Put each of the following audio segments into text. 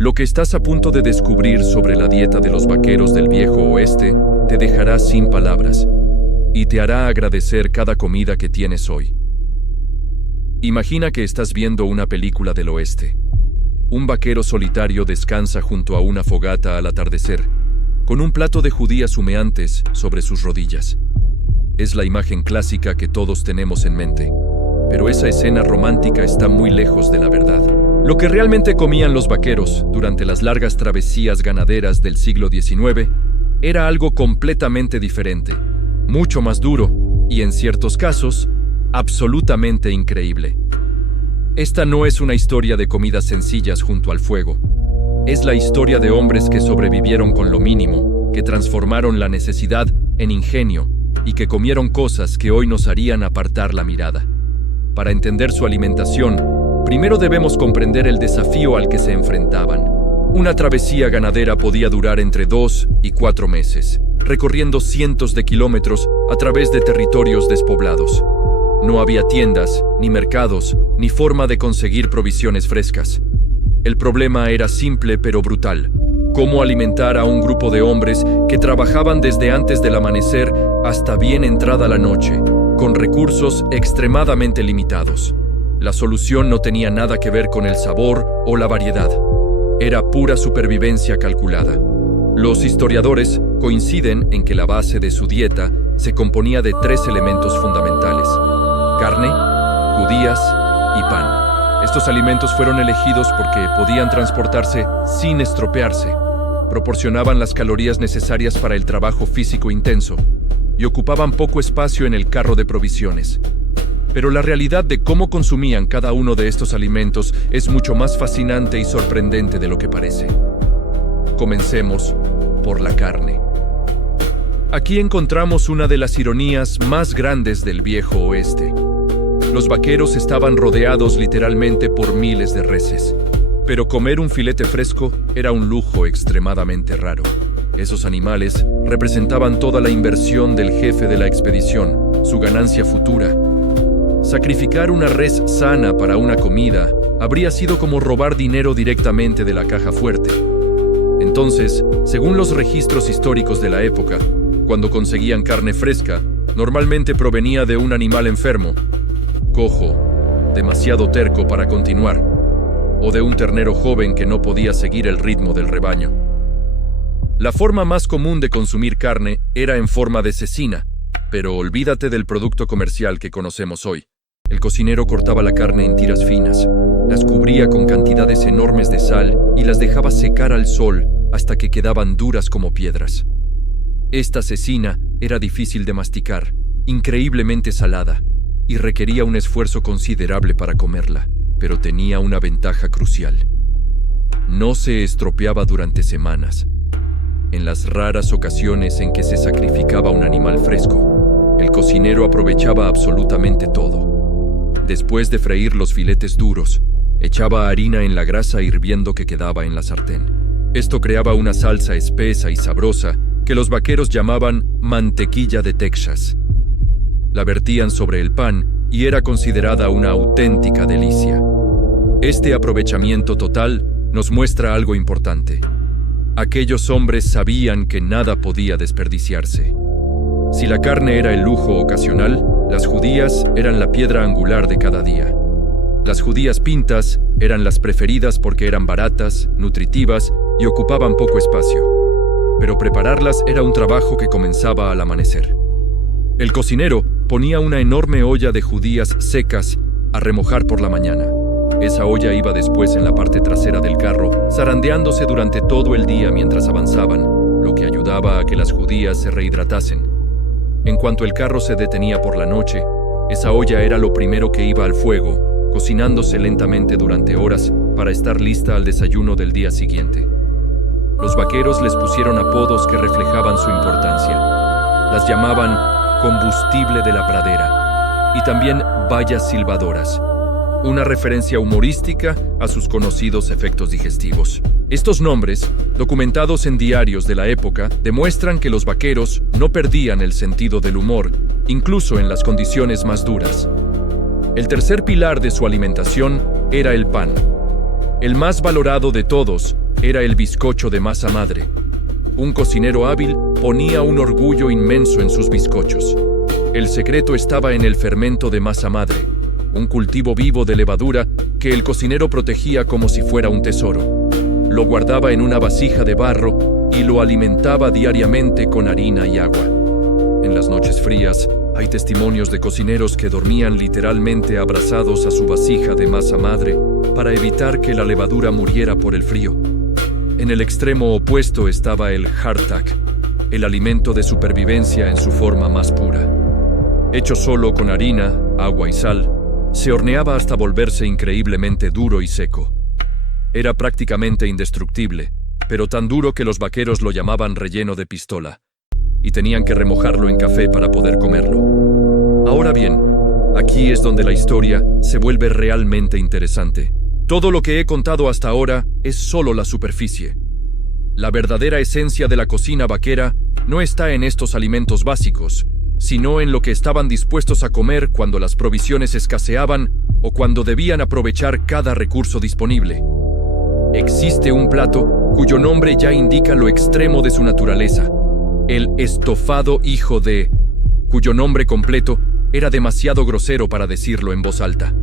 Lo que estás a punto de descubrir sobre la dieta de los vaqueros del viejo oeste te dejará sin palabras y te hará agradecer cada comida que tienes hoy. Imagina que estás viendo una película del oeste. Un vaquero solitario descansa junto a una fogata al atardecer, con un plato de judías humeantes sobre sus rodillas. Es la imagen clásica que todos tenemos en mente, pero esa escena romántica está muy lejos de la verdad. Lo que realmente comían los vaqueros durante las largas travesías ganaderas del siglo XIX era algo completamente diferente, mucho más duro y, en ciertos casos, absolutamente increíble. Esta no es una historia de comidas sencillas junto al fuego. Es la historia de hombres que sobrevivieron con lo mínimo, que transformaron la necesidad en ingenio y que comieron cosas que hoy nos harían apartar la mirada. Para entender su alimentación, primero debemos comprender el desafío al que se enfrentaban. Una travesía ganadera podía durar entre 2 y 4 meses, recorriendo cientos de kilómetros a través de territorios despoblados. No había tiendas, ni mercados, ni forma de conseguir provisiones frescas. El problema era simple pero brutal: cómo alimentar a un grupo de hombres que trabajaban desde antes del amanecer hasta bien entrada la noche, con recursos extremadamente limitados. La solución no tenía nada que ver con el sabor o la variedad. Era pura supervivencia calculada. Los historiadores coinciden en que la base de su dieta se componía de 3 elementos fundamentales: carne, judías y pan. Estos alimentos fueron elegidos porque podían transportarse sin estropearse, proporcionaban las calorías necesarias para el trabajo físico intenso y ocupaban poco espacio en el carro de provisiones. Pero la realidad de cómo consumían cada uno de estos alimentos es mucho más fascinante y sorprendente de lo que parece. Comencemos por la carne. Aquí encontramos una de las ironías más grandes del viejo oeste. Los vaqueros estaban rodeados literalmente por miles de reses, pero comer un filete fresco era un lujo extremadamente raro. Esos animales representaban toda la inversión del jefe de la expedición, su ganancia futura. Sacrificar una res sana para una comida habría sido como robar dinero directamente de la caja fuerte. Entonces, según los registros históricos de la época, cuando conseguían carne fresca, normalmente provenía de un animal enfermo, cojo, demasiado terco para continuar, o de un ternero joven que no podía seguir el ritmo del rebaño. La forma más común de consumir carne era en forma de cecina, pero olvídate del producto comercial que conocemos hoy. El cocinero cortaba la carne en tiras finas, las cubría con cantidades enormes de sal y las dejaba secar al sol hasta que quedaban duras como piedras. Esta cecina era difícil de masticar, increíblemente salada, y requería un esfuerzo considerable para comerla, pero tenía una ventaja crucial: no se estropeaba durante semanas. En las raras ocasiones en que se sacrificaba un animal fresco, el cocinero aprovechaba absolutamente todo. Después de freír los filetes duros, echaba harina en la grasa hirviendo que quedaba en la sartén. Esto creaba una salsa espesa y sabrosa que los vaqueros llamaban mantequilla de Texas. La vertían sobre el pan y era considerada una auténtica delicia. Este aprovechamiento total nos muestra algo importante. Aquellos hombres sabían que nada podía desperdiciarse. Si la carne era el lujo ocasional, las judías eran la piedra angular de cada día. Las judías pintas eran las preferidas porque eran baratas, nutritivas y ocupaban poco espacio. Pero prepararlas era un trabajo que comenzaba al amanecer. El cocinero ponía una enorme olla de judías secas a remojar por la mañana. Esa olla iba después en la parte trasera del carro, zarandeándose durante todo el día mientras avanzaban, lo que ayudaba a que las judías se rehidratasen. En cuanto el carro se detenía por la noche, esa olla era lo primero que iba al fuego, cocinándose lentamente durante horas para estar lista al desayuno del día siguiente. Los vaqueros les pusieron apodos que reflejaban su importancia. Las llamaban combustible de la pradera y también bayas silbadoras, una referencia humorística a sus conocidos efectos digestivos. Estos nombres, documentados en diarios de la época, demuestran que los vaqueros no perdían el sentido del humor, incluso en las condiciones más duras. El tercer pilar de su alimentación era el pan. El más valorado de todos, era el bizcocho de masa madre. Un cocinero hábil ponía un orgullo inmenso en sus bizcochos. El secreto estaba en el fermento de masa madre, un cultivo vivo de levadura que el cocinero protegía como si fuera un tesoro. Lo guardaba en una vasija de barro y lo alimentaba diariamente con harina y agua. En las noches frías, hay testimonios de cocineros que dormían literalmente abrazados a su vasija de masa madre para evitar que la levadura muriera por el frío. En el extremo opuesto estaba el hardtack, el alimento de supervivencia en su forma más pura. Hecho solo con harina, agua y sal, se horneaba hasta volverse increíblemente duro y seco. Era prácticamente indestructible, pero tan duro que los vaqueros lo llamaban relleno de pistola, y tenían que remojarlo en café para poder comerlo. Ahora bien, aquí es donde la historia se vuelve realmente interesante. Todo lo que he contado hasta ahora es solo la superficie. La verdadera esencia de la cocina vaquera no está en estos alimentos básicos, sino en lo que estaban dispuestos a comer cuando las provisiones escaseaban o cuando debían aprovechar cada recurso disponible. Existe un plato cuyo nombre ya indica lo extremo de su naturaleza, el estofado hijo de, cuyo nombre completo era demasiado grosero para decirlo en voz alta.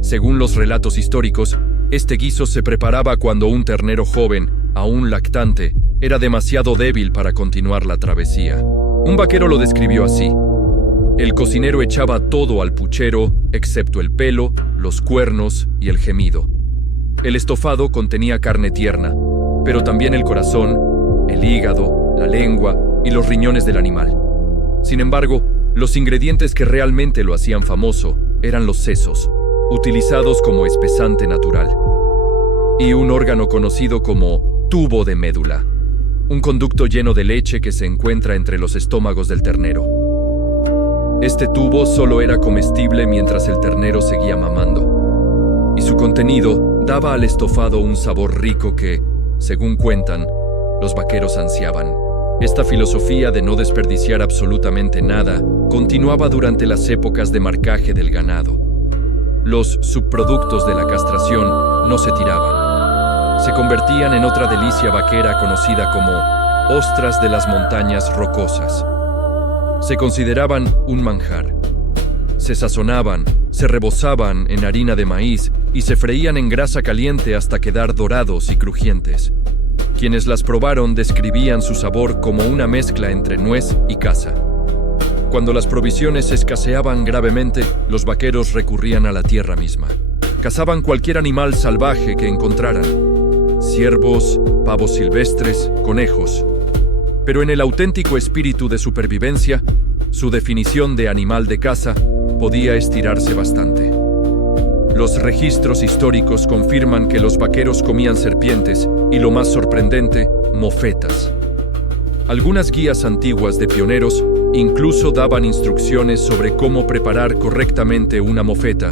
Según los relatos históricos, este guiso se preparaba cuando un ternero joven, aún lactante, era demasiado débil para continuar la travesía. Un vaquero lo describió así: el cocinero echaba todo al puchero, excepto el pelo, los cuernos y el gemido. El estofado contenía carne tierna, pero también el corazón, el hígado, la lengua y los riñones del animal. Sin embargo, los ingredientes que realmente lo hacían famoso eran los sesos, utilizados como espesante natural, y un órgano conocido como tubo de médula, un conducto lleno de leche que se encuentra entre los estómagos del ternero. Este tubo solo era comestible mientras el ternero seguía mamando, y su contenido daba al estofado un sabor rico que, según cuentan, los vaqueros ansiaban. Esta filosofía de no desperdiciar absolutamente nada continuaba durante las épocas de marcaje del ganado. Los subproductos de la castración no se tiraban. Se convertían en otra delicia vaquera conocida como ostras de las montañas rocosas. Se consideraban un manjar. Se sazonaban, se rebozaban en harina de maíz y se freían en grasa caliente hasta quedar dorados y crujientes. Quienes las probaron describían su sabor como una mezcla entre nuez y caza. Cuando las provisiones escaseaban gravemente, los vaqueros recurrían a la tierra misma. Cazaban cualquier animal salvaje que encontraran: ciervos, pavos silvestres, conejos. Pero en el auténtico espíritu de supervivencia, su definición de animal de caza podía estirarse bastante. Los registros históricos confirman que los vaqueros comían serpientes y, lo más sorprendente, mofetas. Algunas guías antiguas de pioneros incluso daban instrucciones sobre cómo preparar correctamente una mofeta,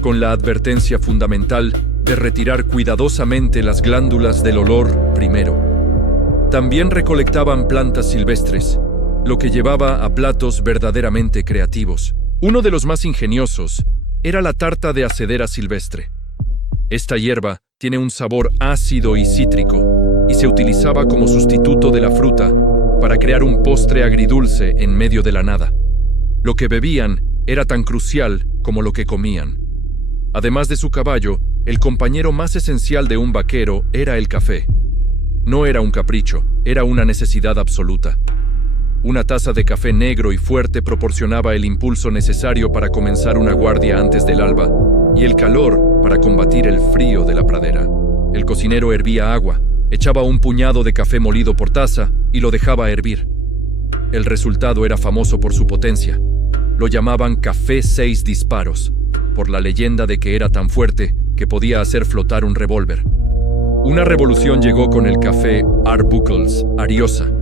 con la advertencia fundamental de retirar cuidadosamente las glándulas del olor primero. También recolectaban plantas silvestres, lo que llevaba a platos verdaderamente creativos. Uno de los más ingeniosos era la tarta de acedera silvestre. Esta hierba tiene un sabor ácido y cítrico y se utilizaba como sustituto de la fruta para crear un postre agridulce en medio de la nada. Lo que bebían era tan crucial como lo que comían. Además de su caballo, el compañero más esencial de un vaquero era el café. No era un capricho, era una necesidad absoluta. Una taza de café negro y fuerte proporcionaba el impulso necesario para comenzar una guardia antes del alba y el calor para combatir el frío de la pradera. El cocinero hervía agua, echaba un puñado de café molido por taza y lo dejaba hervir. El resultado era famoso por su potencia. Lo llamaban café 6 disparos, por la leyenda de que era tan fuerte que podía hacer flotar un revólver. Una revolución llegó con el café Arbuckles Ariosa.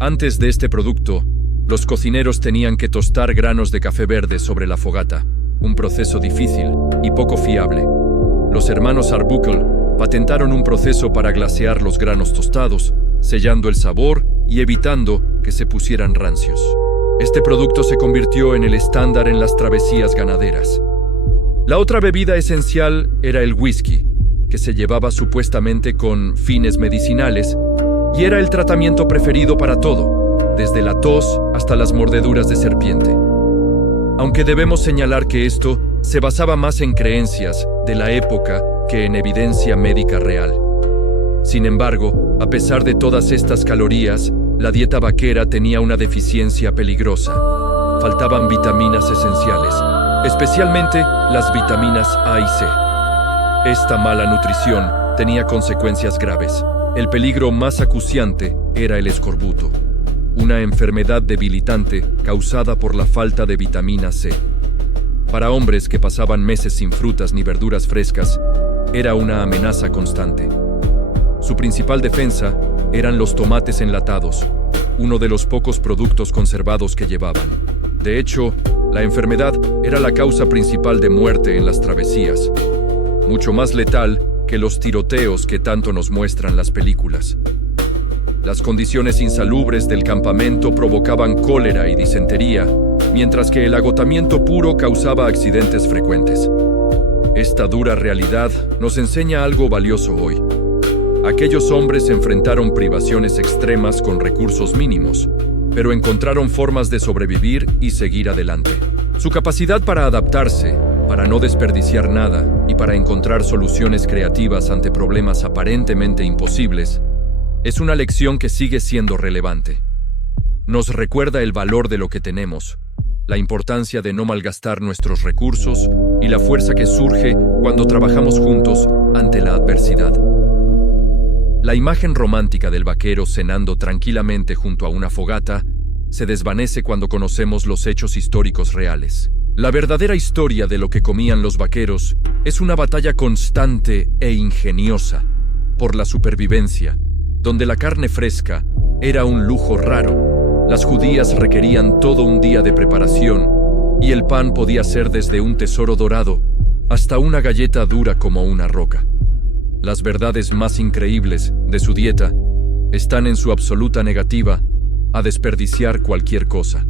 Antes de este producto, los cocineros tenían que tostar granos de café verde sobre la fogata, un proceso difícil y poco fiable. Los hermanos Arbuckle patentaron un proceso para glasear los granos tostados, sellando el sabor y evitando que se pusieran rancios. Este producto se convirtió en el estándar en las travesías ganaderas. La otra bebida esencial era el whisky, que se llevaba supuestamente con fines medicinales, y era el tratamiento preferido para todo, desde la tos hasta las mordeduras de serpiente. Aunque debemos señalar que esto se basaba más en creencias de la época que en evidencia médica real. Sin embargo, a pesar de todas estas calorías, la dieta vaquera tenía una deficiencia peligrosa. Faltaban vitaminas esenciales, especialmente las vitaminas A y C. Esta mala nutrición tenía consecuencias graves. El peligro más acuciante era el escorbuto, una enfermedad debilitante causada por la falta de vitamina C. Para hombres que pasaban meses sin frutas ni verduras frescas, era una amenaza constante. Su principal defensa eran los tomates enlatados, uno de los pocos productos conservados que llevaban. De hecho, la enfermedad era la causa principal de muerte en las travesías, mucho más letal que los tiroteos que tanto nos muestran las películas. Las condiciones insalubres del campamento provocaban cólera y disentería, mientras que el agotamiento puro causaba accidentes frecuentes. Esta dura realidad nos enseña algo valioso hoy. Aquellos hombres enfrentaron privaciones extremas con recursos mínimos, pero encontraron formas de sobrevivir y seguir adelante. Su capacidad para adaptarse, para no desperdiciar nada y para encontrar soluciones creativas ante problemas aparentemente imposibles, es una lección que sigue siendo relevante. Nos recuerda el valor de lo que tenemos, la importancia de no malgastar nuestros recursos y la fuerza que surge cuando trabajamos juntos ante la adversidad. La imagen romántica del vaquero cenando tranquilamente junto a una fogata se desvanece cuando conocemos los hechos históricos reales. La verdadera historia de lo que comían los vaqueros es una batalla constante e ingeniosa por la supervivencia, donde la carne fresca era un lujo raro. Las judías requerían todo un día de preparación y el pan podía ser desde un tesoro dorado hasta una galleta dura como una roca. Las verdades más increíbles de su dieta están en su absoluta negativa a desperdiciar cualquier cosa.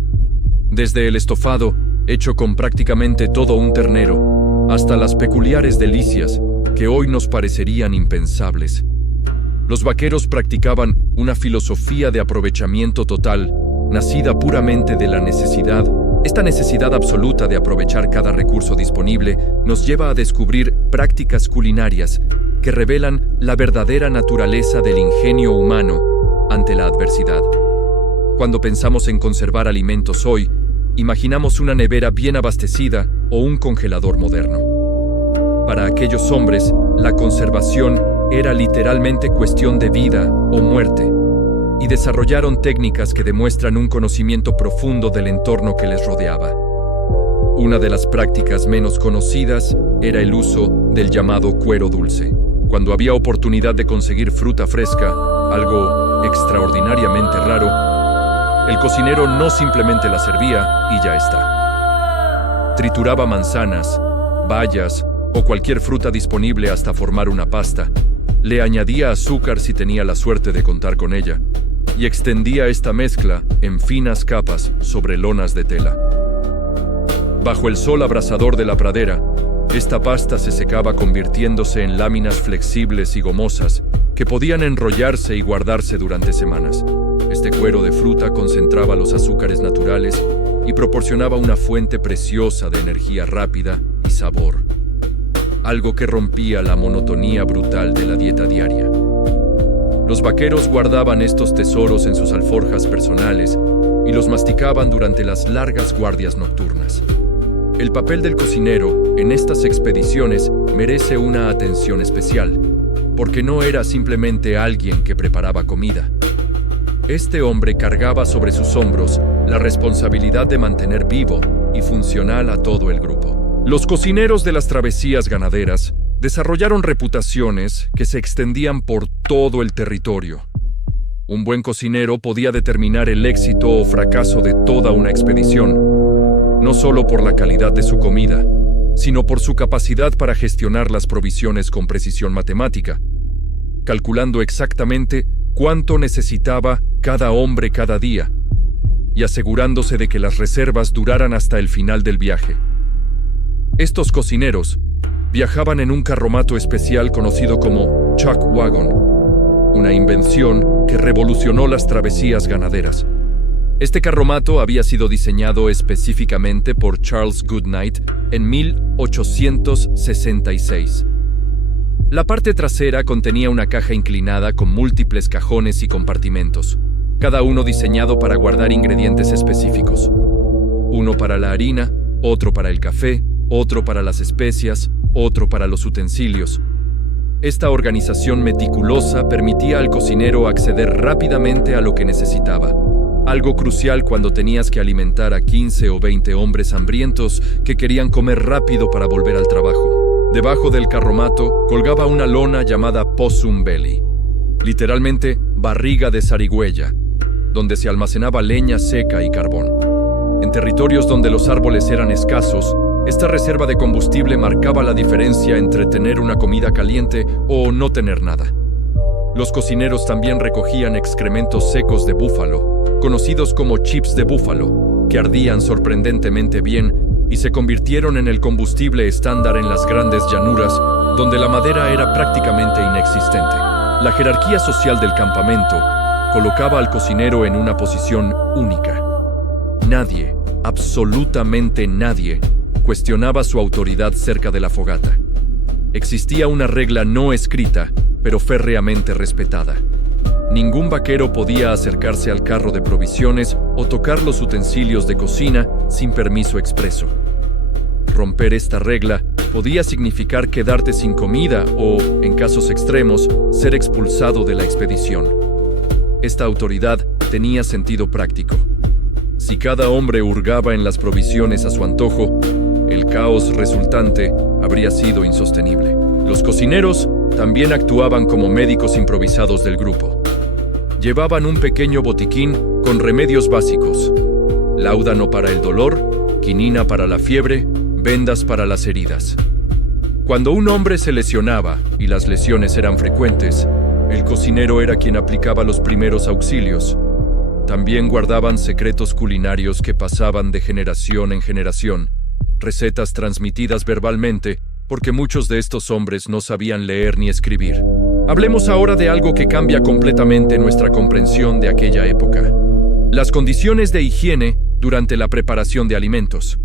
Desde el estofado, hecho con prácticamente todo un ternero, hasta las peculiares delicias que hoy nos parecerían impensables. Los vaqueros practicaban una filosofía de aprovechamiento total, nacida puramente de la necesidad. Esta necesidad absoluta de aprovechar cada recurso disponible nos lleva a descubrir prácticas culinarias que revelan la verdadera naturaleza del ingenio humano ante la adversidad. Cuando pensamos en conservar alimentos hoy, imaginamos una nevera bien abastecida o un congelador moderno. Para aquellos hombres, la conservación era literalmente cuestión de vida o muerte, y desarrollaron técnicas que demuestran un conocimiento profundo del entorno que les rodeaba. Una de las prácticas menos conocidas era el uso del llamado cuero dulce. Cuando había oportunidad de conseguir fruta fresca, algo extraordinariamente raro, el cocinero no simplemente la servía y ya está. Trituraba manzanas, bayas o cualquier fruta disponible hasta formar una pasta, le añadía azúcar si tenía la suerte de contar con ella, y extendía esta mezcla en finas capas sobre lonas de tela. Bajo el sol abrasador de la pradera, esta pasta se secaba convirtiéndose en láminas flexibles y gomosas que podían enrollarse y guardarse durante semanas. Este cuero de fruta concentraba los azúcares naturales y proporcionaba una fuente preciosa de energía rápida y sabor, algo que rompía la monotonía brutal de la dieta diaria. Los vaqueros guardaban estos tesoros en sus alforjas personales y los masticaban durante las largas guardias nocturnas. El papel del cocinero en estas expediciones merece una atención especial, porque no era simplemente alguien que preparaba comida. Este hombre cargaba sobre sus hombros la responsabilidad de mantener vivo y funcional a todo el grupo. Los cocineros de las travesías ganaderas desarrollaron reputaciones que se extendían por todo el territorio. Un buen cocinero podía determinar el éxito o fracaso de toda una expedición, no solo por la calidad de su comida, sino por su capacidad para gestionar las provisiones con precisión matemática, calculando exactamente cuánto necesitaba cada hombre cada día y asegurándose de que las reservas duraran hasta el final del viaje. Estos cocineros Viajaban en un carromato especial conocido como Chuck Wagon, una invención que revolucionó las travesías ganaderas. Este carromato había sido diseñado específicamente por Charles Goodnight en 1866. La parte trasera contenía una caja inclinada con múltiples cajones y compartimentos, cada uno diseñado para guardar ingredientes específicos. Uno para la harina, otro para el café, otro para las especias, otro para los utensilios. Esta organización meticulosa permitía al cocinero acceder rápidamente a lo que necesitaba, algo crucial cuando tenías que alimentar a 15 o 20 hombres hambrientos que querían comer rápido para volver al trabajo. Debajo del carromato colgaba una lona llamada possum belly, literalmente barriga de zarigüeya, donde se almacenaba leña seca y carbón. En territorios donde los árboles eran escasos, esta reserva de combustible marcaba la diferencia entre tener una comida caliente o no tener nada. Los cocineros también recogían excrementos secos de búfalo, conocidos como chips de búfalo, que ardían sorprendentemente bien y se convirtieron en el combustible estándar en las grandes llanuras, donde la madera era prácticamente inexistente. La jerarquía social del campamento colocaba al cocinero en una posición única. Nadie, absolutamente nadie, cuestionaba su autoridad cerca de la fogata. Existía una regla no escrita, pero férreamente respetada. Ningún vaquero podía acercarse al carro de provisiones o tocar los utensilios de cocina sin permiso expreso. Romper esta regla podía significar quedarte sin comida o, en casos extremos, ser expulsado de la expedición. Esta autoridad tenía sentido práctico. Si cada hombre hurgaba en las provisiones a su antojo, el caos resultante habría sido insostenible. Los cocineros también actuaban como médicos improvisados del grupo. Llevaban un pequeño botiquín con remedios básicos: láudano para el dolor, quinina para la fiebre, vendas para las heridas. Cuando un hombre se lesionaba, y las lesiones eran frecuentes, el cocinero era quien aplicaba los primeros auxilios. También guardaban secretos culinarios que pasaban de generación en generación, recetas transmitidas verbalmente, porque muchos de estos hombres no sabían leer ni escribir. Hablemos ahora de algo que cambia completamente nuestra comprensión de aquella época: las condiciones de higiene durante la preparación de alimentos.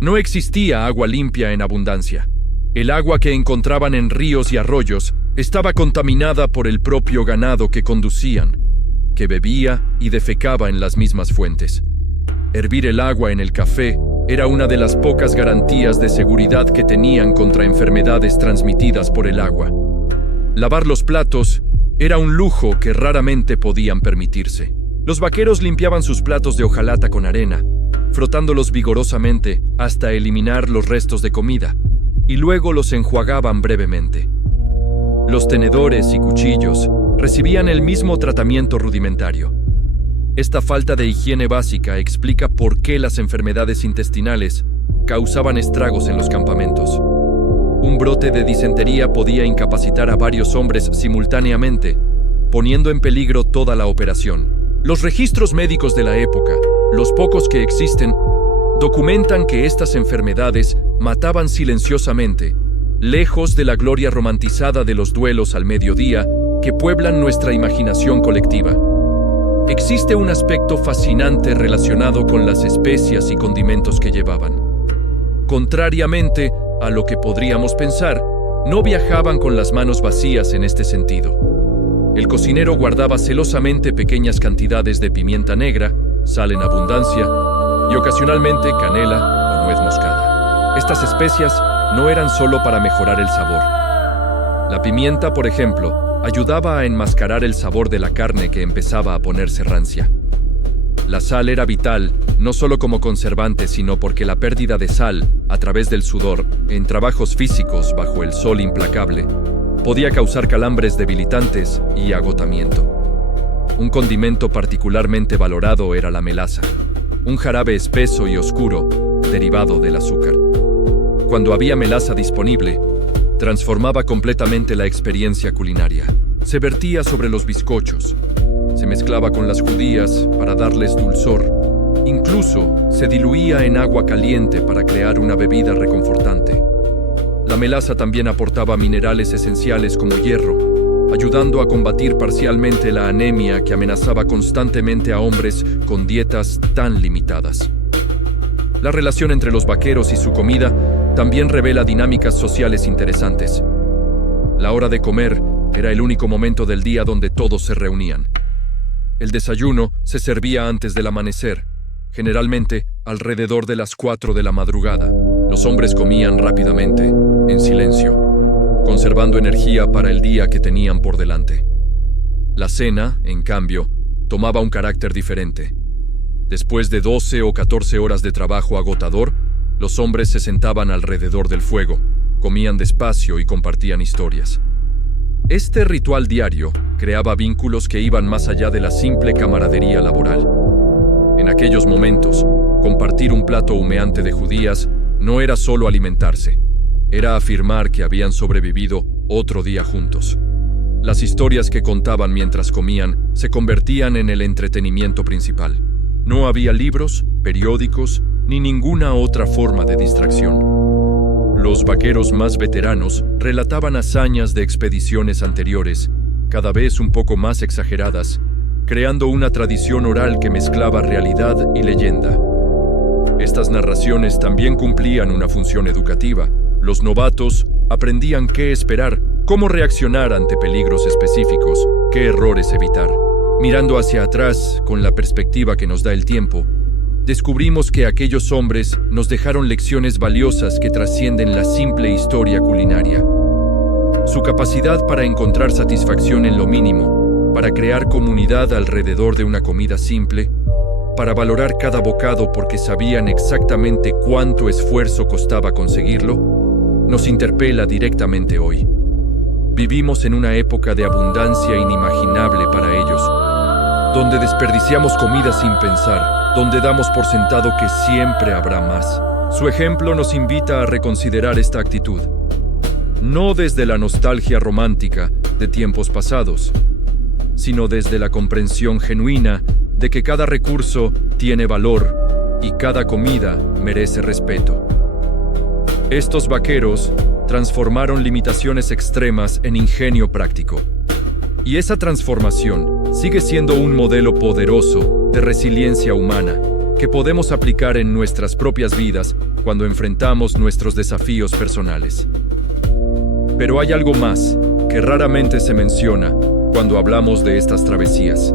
No existía agua limpia en abundancia. El agua que encontraban en ríos y arroyos estaba contaminada por el propio ganado que conducían, que bebía y defecaba en las mismas fuentes. Hervir el agua en el café era una de las pocas garantías de seguridad que tenían contra enfermedades transmitidas por el agua. Lavar los platos era un lujo que raramente podían permitirse. Los vaqueros limpiaban sus platos de hojalata con arena, frotándolos vigorosamente hasta eliminar los restos de comida, y luego los enjuagaban brevemente. Los tenedores y cuchillos recibían el mismo tratamiento rudimentario. Esta falta de higiene básica explica por qué las enfermedades intestinales causaban estragos en los campamentos. Un brote de disentería podía incapacitar a varios hombres simultáneamente, poniendo en peligro toda la operación. Los registros médicos de la época, los pocos que existen, documentan que estas enfermedades mataban silenciosamente, lejos de la gloria romantizada de los duelos al mediodía que pueblan nuestra imaginación colectiva. Existe un aspecto fascinante relacionado con las especias y condimentos que llevaban. Contrariamente a lo que podríamos pensar, no viajaban con las manos vacías en este sentido. El cocinero guardaba celosamente pequeñas cantidades de pimienta negra, sal en abundancia y ocasionalmente canela o nuez moscada. Estas especias no eran solo para mejorar el sabor. La pimienta, por ejemplo, ayudaba a enmascarar el sabor de la carne que empezaba a ponerse rancia. La sal era vital, no solo como conservante, sino porque la pérdida de sal, a través del sudor, en trabajos físicos bajo el sol implacable, podía causar calambres debilitantes y agotamiento. Un condimento particularmente valorado era la melaza, un jarabe espeso y oscuro, derivado del azúcar. Cuando había melaza disponible, transformaba completamente la experiencia culinaria. Se vertía sobre los bizcochos, se mezclaba con las judías para darles dulzor, incluso se diluía en agua caliente para crear una bebida reconfortante. La melaza también aportaba minerales esenciales como hierro, ayudando a combatir parcialmente la anemia que amenazaba constantemente a hombres con dietas tan limitadas. La relación entre los vaqueros y su comida también revela dinámicas sociales interesantes. La hora de comer era el único momento del día donde todos se reunían. El desayuno se servía antes del amanecer, generalmente alrededor de las 4 de la madrugada. Los hombres comían rápidamente, en silencio, conservando energía para el día que tenían por delante. La cena, en cambio, tomaba un carácter diferente. Después de 12 o 14 horas de trabajo agotador, los hombres se sentaban alrededor del fuego, comían despacio y compartían historias. Este ritual diario creaba vínculos que iban más allá de la simple camaradería laboral. En aquellos momentos, compartir un plato humeante de judías no era solo alimentarse, era afirmar que habían sobrevivido otro día juntos. Las historias que contaban mientras comían se convertían en el entretenimiento principal. No había libros, periódicos, ni ninguna otra forma de distracción. Los vaqueros más veteranos relataban hazañas de expediciones anteriores, cada vez un poco más exageradas, creando una tradición oral que mezclaba realidad y leyenda. Estas narraciones también cumplían una función educativa. Los novatos aprendían qué esperar, cómo reaccionar ante peligros específicos, qué errores evitar. Mirando hacia atrás, con la perspectiva que nos da el tiempo, descubrimos que aquellos hombres nos dejaron lecciones valiosas que trascienden la simple historia culinaria. Su capacidad para encontrar satisfacción en lo mínimo, para crear comunidad alrededor de una comida simple, para valorar cada bocado porque sabían exactamente cuánto esfuerzo costaba conseguirlo, nos interpela directamente hoy. Vivimos en una época de abundancia inimaginable para ellos, donde desperdiciamos comida sin pensar, donde damos por sentado que siempre habrá más. Su ejemplo nos invita a reconsiderar esta actitud, no desde la nostalgia romántica de tiempos pasados, sino desde la comprensión genuina de que cada recurso tiene valor y cada comida merece respeto. Estos vaqueros transformaron limitaciones extremas en ingenio práctico. Y esa transformación sigue siendo un modelo poderoso de resiliencia humana que podemos aplicar en nuestras propias vidas cuando enfrentamos nuestros desafíos personales. Pero hay algo más que raramente se menciona cuando hablamos de estas travesías.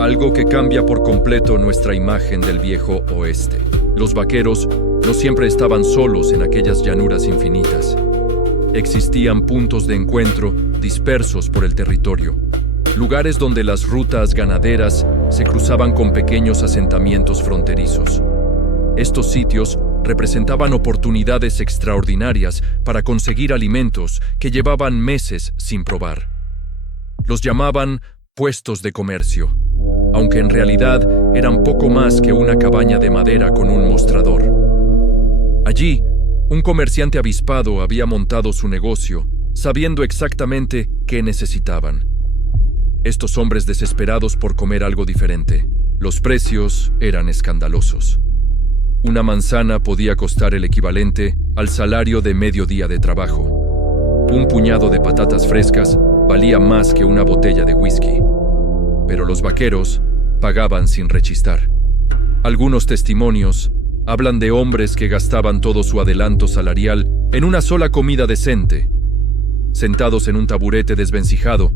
Algo que cambia por completo nuestra imagen del viejo oeste. Los vaqueros no siempre estaban solos en aquellas llanuras infinitas. Existían puntos de encuentro dispersos por el territorio, lugares donde las rutas ganaderas se cruzaban con pequeños asentamientos fronterizos. Estos sitios representaban oportunidades extraordinarias para conseguir alimentos que llevaban meses sin probar. Los llamaban puestos de comercio, aunque en realidad eran poco más que una cabaña de madera con un mostrador. Allí, un comerciante avispado había montado su negocio, sabiendo exactamente qué necesitaban. Estos hombres desesperados por comer algo diferente. Los precios eran escandalosos. Una manzana podía costar el equivalente al salario de medio día de trabajo. Un puñado de patatas frescas valía más que una botella de whisky. Pero los vaqueros pagaban sin rechistar. Algunos testimonios hablan de hombres que gastaban todo su adelanto salarial en una sola comida decente, sentados en un taburete desvencijado,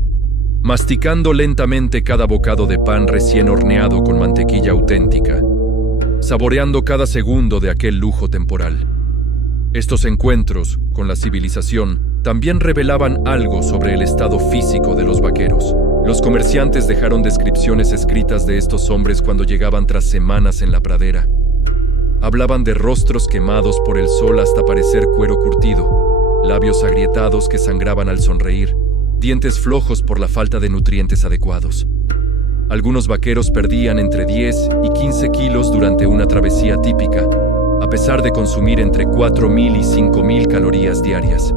masticando lentamente cada bocado de pan recién horneado con mantequilla auténtica, saboreando cada segundo de aquel lujo temporal. Estos encuentros con la civilización también revelaban algo sobre el estado físico de los vaqueros. Los comerciantes dejaron descripciones escritas de estos hombres cuando llegaban tras semanas en la pradera. Hablaban de rostros quemados por el sol hasta parecer cuero curtido, labios agrietados que sangraban al sonreír, dientes flojos por la falta de nutrientes adecuados. Algunos vaqueros perdían entre 10 y 15 kilos durante una travesía típica, a pesar de consumir entre 4.000 y 5.000 calorías diarias.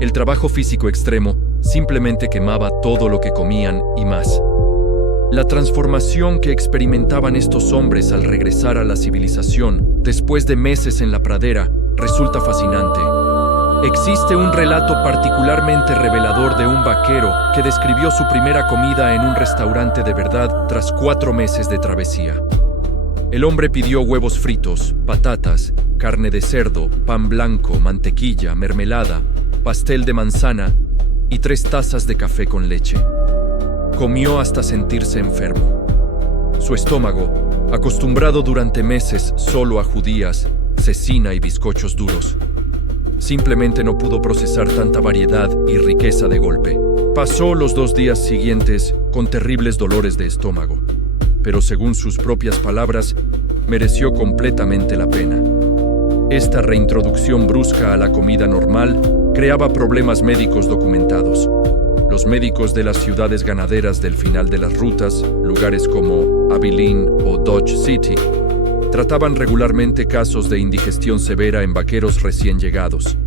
El trabajo físico extremo simplemente quemaba todo lo que comían y más. La transformación que experimentaban estos hombres al regresar a la civilización después de meses en la pradera resulta fascinante. Existe un relato particularmente revelador de un vaquero que describió su primera comida en un restaurante de verdad tras 4 meses de travesía. El hombre pidió huevos fritos, patatas, carne de cerdo, pan blanco, mantequilla, mermelada, pastel de manzana y 3 tazas de café con leche. Comió hasta sentirse enfermo. Su estómago, acostumbrado durante meses solo a judías, cecina y bizcochos duros, simplemente no pudo procesar tanta variedad y riqueza de golpe. Pasó los 2 días siguientes con terribles dolores de estómago, pero según sus propias palabras, mereció completamente la pena. Esta reintroducción brusca a la comida normal creaba problemas médicos documentados. Los médicos de las ciudades ganaderas del final de las rutas, lugares como Abilene o Dodge City, trataban regularmente casos de indigestión severa en vaqueros recién llegados.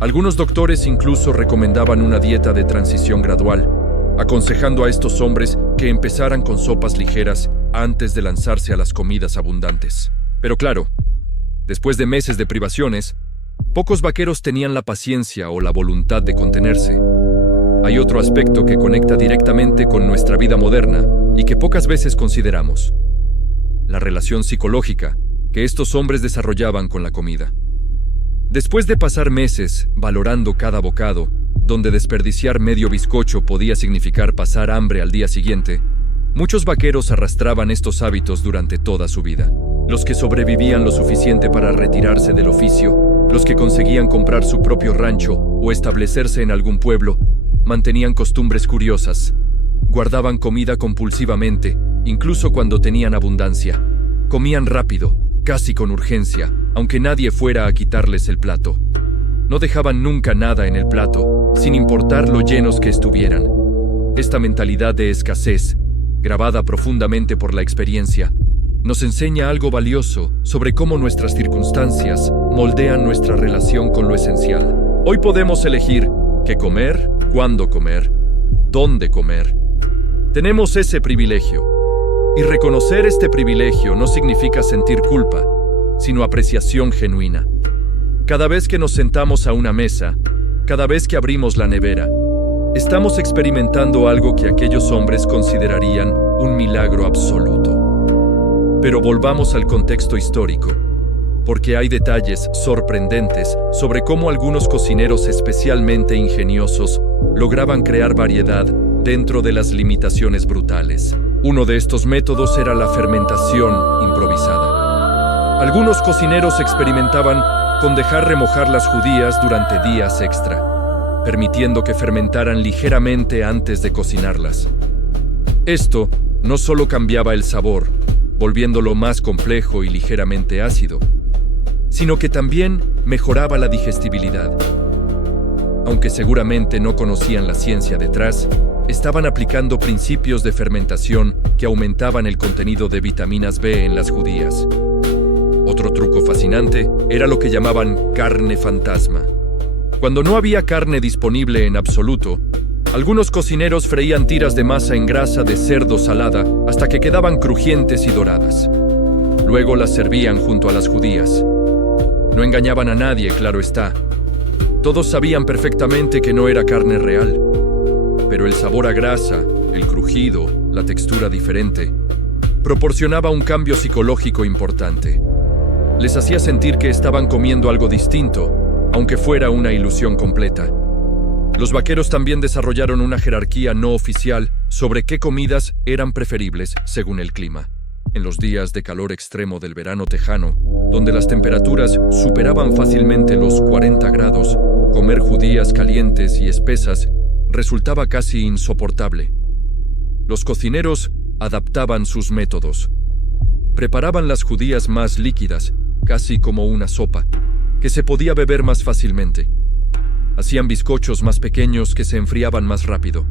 Algunos doctores incluso recomendaban una dieta de transición gradual, aconsejando a estos hombres que empezaran con sopas ligeras antes de lanzarse a las comidas abundantes. Pero claro, después de meses de privaciones, pocos vaqueros tenían la paciencia o la voluntad de contenerse. Hay otro aspecto que conecta directamente con nuestra vida moderna y que pocas veces consideramos: la relación psicológica que estos hombres desarrollaban con la comida. Después de pasar meses valorando cada bocado, donde desperdiciar medio bizcocho podía significar pasar hambre al día siguiente, muchos vaqueros arrastraban estos hábitos durante toda su vida. Los que sobrevivían lo suficiente para retirarse del oficio, los que conseguían comprar su propio rancho o establecerse en algún pueblo, mantenían costumbres curiosas. Guardaban comida compulsivamente, incluso cuando tenían abundancia. Comían rápido, casi con urgencia, aunque nadie fuera a quitarles el plato. No dejaban nunca nada en el plato, sin importar lo llenos que estuvieran. Esta mentalidad de escasez, grabada profundamente por la experiencia, nos enseña algo valioso sobre cómo nuestras circunstancias moldean nuestra relación con lo esencial. Hoy podemos elegir qué comer, cuándo comer, dónde comer. Tenemos ese privilegio. Y reconocer este privilegio no significa sentir culpa, sino apreciación genuina. Cada vez que nos sentamos a una mesa, cada vez que abrimos la nevera, estamos experimentando algo que aquellos hombres considerarían un milagro absoluto. Pero volvamos al contexto histórico, porque hay detalles sorprendentes sobre cómo algunos cocineros especialmente ingeniosos lograban crear variedad dentro de las limitaciones brutales. Uno de estos métodos era la fermentación improvisada. Algunos cocineros experimentaban con dejar remojar las judías durante días extra, permitiendo que fermentaran ligeramente antes de cocinarlas. Esto no solo cambiaba el sabor, volviéndolo más complejo y ligeramente ácido, sino que también mejoraba la digestibilidad. Aunque seguramente no conocían la ciencia detrás, estaban aplicando principios de fermentación que aumentaban el contenido de vitaminas B en las judías. Otro truco fascinante era lo que llamaban carne fantasma. Cuando no había carne disponible en absoluto, algunos cocineros freían tiras de masa en grasa de cerdo salada hasta que quedaban crujientes y doradas. Luego las servían junto a las judías. No engañaban a nadie, claro está. Todos sabían perfectamente que no era carne real. Pero el sabor a grasa, el crujido, la textura diferente, proporcionaba un cambio psicológico importante. Les hacía sentir que estaban comiendo algo distinto, aunque fuera una ilusión completa. Los vaqueros también desarrollaron una jerarquía no oficial sobre qué comidas eran preferibles según el clima. En los días de calor extremo del verano tejano, donde las temperaturas superaban fácilmente los 40 grados, comer judías calientes y espesas resultaba casi insoportable. Los cocineros adaptaban sus métodos. Preparaban las judías más líquidas, casi como una sopa, que se podía beber más fácilmente. Hacían bizcochos más pequeños que se enfriaban más rápido.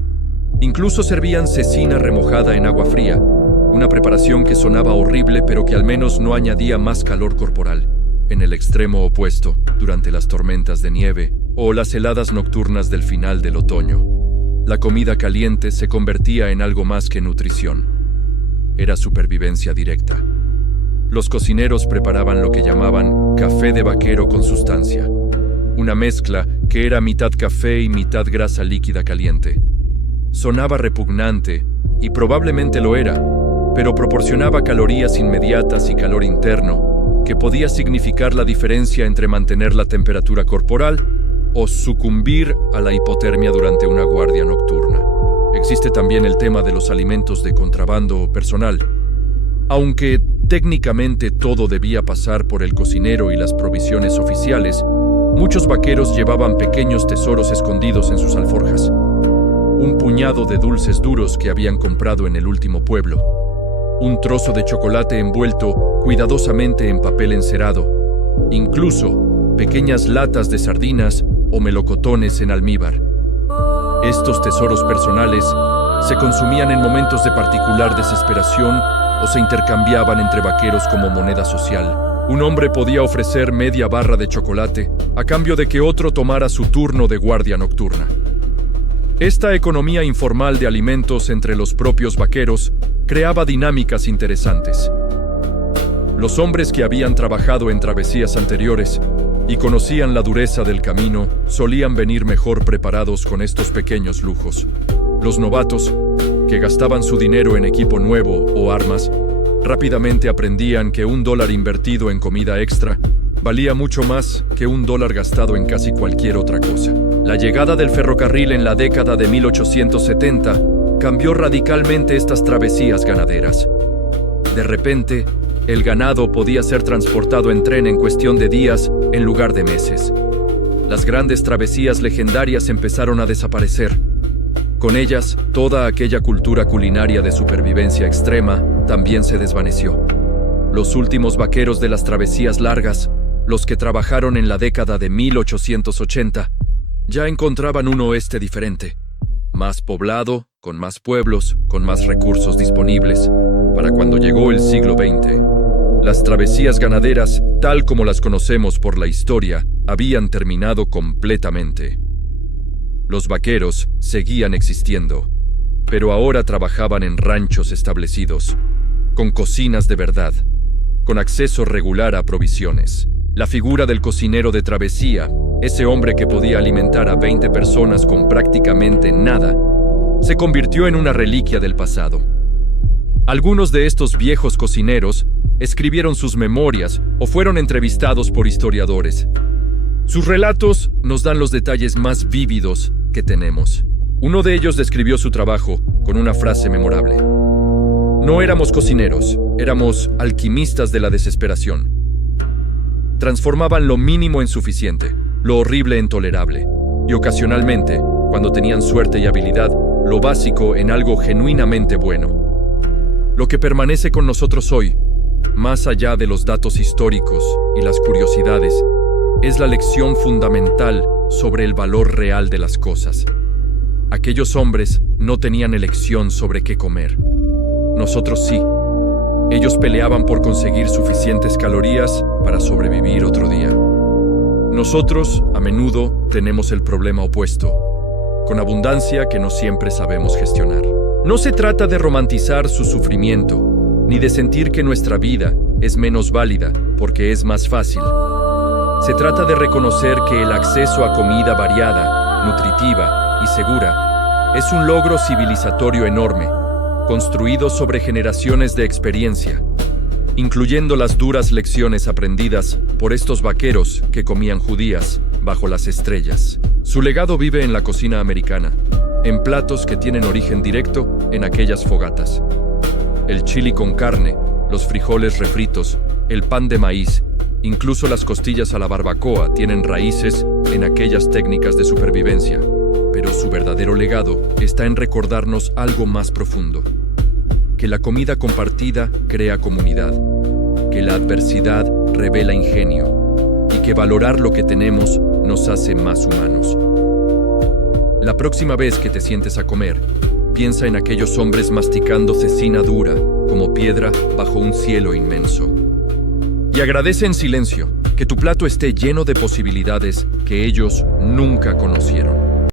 Incluso servían cecina remojada en agua fría, una preparación que sonaba horrible pero que al menos no añadía más calor corporal. En el extremo opuesto, durante las tormentas de nieve o las heladas nocturnas del final del otoño, la comida caliente se convertía en algo más que nutrición. Era supervivencia directa. Los cocineros preparaban lo que llamaban café de vaquero con sustancia. una mezcla que era mitad café y mitad grasa líquida caliente. Sonaba repugnante, y probablemente lo era, pero proporcionaba calorías inmediatas y calor interno, que podía significar la diferencia entre mantener la temperatura corporal o sucumbir a la hipotermia durante una guardia nocturna. Existe también el tema de los alimentos de contrabando personal. Aunque técnicamente todo debía pasar por el cocinero y las provisiones oficiales, muchos vaqueros llevaban pequeños tesoros escondidos en sus alforjas. Un puñado de dulces duros que habían comprado en el último pueblo. Un trozo de chocolate envuelto cuidadosamente en papel encerado. Incluso pequeñas latas de sardinas o melocotones en almíbar. Estos tesoros personales se consumían en momentos de particular desesperación o se intercambiaban entre vaqueros como moneda social. Un hombre podía ofrecer media barra de chocolate a cambio de que otro tomara su turno de guardia nocturna. Esta economía informal de alimentos entre los propios vaqueros creaba dinámicas interesantes. Los hombres que habían trabajado en travesías anteriores y conocían la dureza del camino solían venir mejor preparados con estos pequeños lujos. Los novatos, que gastaban su dinero en equipo nuevo o armas, rápidamente aprendían que $1 invertido en comida extra valía mucho más que $1 gastado en casi cualquier otra cosa. La llegada del ferrocarril en la década de 1870 cambió radicalmente estas travesías ganaderas. De repente, el ganado podía ser transportado en tren en cuestión de días en lugar de meses. Las grandes travesías legendarias empezaron a desaparecer. Con ellas, toda aquella cultura culinaria de supervivencia extrema también se desvaneció. Los últimos vaqueros de las travesías largas, los que trabajaron en la década de 1880, ya encontraban un oeste diferente, más poblado, con más pueblos, con más recursos disponibles. Para cuando llegó el siglo XX, las travesías ganaderas, tal como las conocemos por la historia, habían terminado completamente. Los vaqueros seguían existiendo, pero ahora trabajaban en ranchos establecidos, con cocinas de verdad, con acceso regular a provisiones. La figura del cocinero de travesía, ese hombre que podía alimentar a 20 personas con prácticamente nada, se convirtió en una reliquia del pasado. Algunos de estos viejos cocineros escribieron sus memorias o fueron entrevistados por historiadores. Sus relatos nos dan los detalles más vívidos que tenemos. Uno de ellos describió su trabajo con una frase memorable. No éramos cocineros, éramos alquimistas de la desesperación. Transformaban lo mínimo en suficiente, lo horrible en tolerable, y ocasionalmente, cuando tenían suerte y habilidad, lo básico en algo genuinamente bueno. Lo que permanece con nosotros hoy, más allá de los datos históricos y las curiosidades, es la lección fundamental sobre el valor real de las cosas. Aquellos hombres no tenían elección sobre qué comer. Nosotros sí. Ellos peleaban por conseguir suficientes calorías para sobrevivir otro día. Nosotros, a menudo, tenemos el problema opuesto, con abundancia que no siempre sabemos gestionar. No se trata de romantizar su sufrimiento, ni de sentir que nuestra vida es menos válida porque es más fácil. Se trata de reconocer que el acceso a comida variada, nutritiva y segura es un logro civilizatorio enorme, construido sobre generaciones de experiencia, incluyendo las duras lecciones aprendidas por estos vaqueros que comían judías bajo las estrellas. Su legado vive en la cocina americana, en platos que tienen origen directo en aquellas fogatas. El chili con carne, los frijoles refritos, el pan de maíz, incluso las costillas a la barbacoa tienen raíces en aquellas técnicas de supervivencia. Pero su verdadero legado está en recordarnos algo más profundo: que la comida compartida crea comunidad, que la adversidad revela ingenio y que valorar lo que tenemos nos hace más humanos. La próxima vez que te sientes a comer, piensa en aquellos hombres masticando cecina dura como piedra bajo un cielo inmenso. Y agradece en silencio que tu plato esté lleno de posibilidades que ellos nunca conocieron.